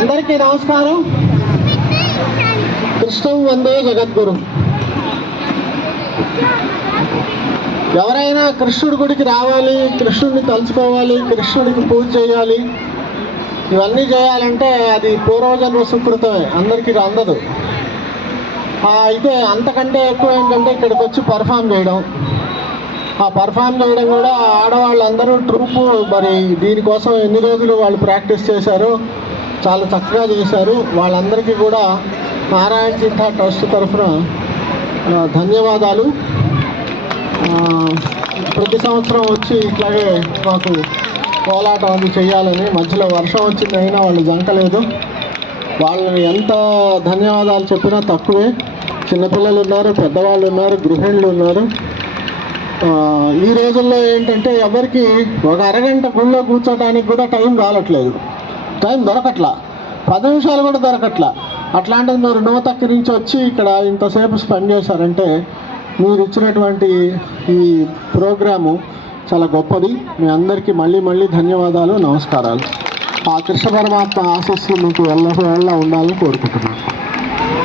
అందరికీ నమస్కారం. కృష్ణం వందే జగద్గురు. ఎవరైనా కృష్ణుడి గుడికి రావాలి, కృష్ణుడిని తలుచుకోవాలి, కృష్ణుడికి పూజ చేయాలి, ఇవన్నీ చేయాలంటే అది పూర్వజన్మ సుకృతమే, అందరికీ అందదు. అయితే అంతకంటే ఎక్కువ ఏంటంటే ఇక్కడికి వచ్చి పర్ఫామ్ చేయడం. ఆ పర్ఫామ్ చేయడం కూడా ఆడవాళ్ళందరూ ట్రూపు మరి దీనికోసం ఎన్ని రోజులు వాళ్ళు ప్రాక్టీస్ చేశారు, చాలా చక్కగా చేశారు. వాళ్ళందరికీ కూడా నారాయణ తీర్థ ట్రస్ట్ తరఫున ధన్యవాదాలు. ప్రతి సంవత్సరం వచ్చి ఇట్లాగే మాకు కోలాటం అది చేయాలని, మధ్యలో వర్షం వచ్చింది అయినా వాళ్ళు జంకలేదు. వాళ్ళని ఎంత ధన్యవాదాలు చెప్పినా తక్కువే. చిన్నపిల్లలు ఉన్నారు, పెద్దవాళ్ళు ఉన్నారు, గృహిణులు ఉన్నారు. ఈ రోజుల్లో ఏంటంటే ఎవరికి ఒక అరగంట గుళ్ళో కూర్చోటానికి కూడా టైం రావట్లేదు, టైం దొరకట్లా, 10 నిమిషాలు కూడా దొరకట్లా. అట్లాంటిది మీరు నూతక్కి నుంచి వచ్చి ఇక్కడ ఇంతసేపు స్పెండ్ చేశారంటే మీరు ఇచ్చినటువంటి ఈ ప్రోగ్రాము చాలా గొప్పది. మీ అందరికీ మళ్ళీ మళ్ళీ ధన్యవాదాలు, నమస్కారాలు. ఆ కృష్ణ పరమాత్మ ఆశీస్సులు మీకు ఎల్లవేళలా ఉండాలని కోరుకుంటున్నాను.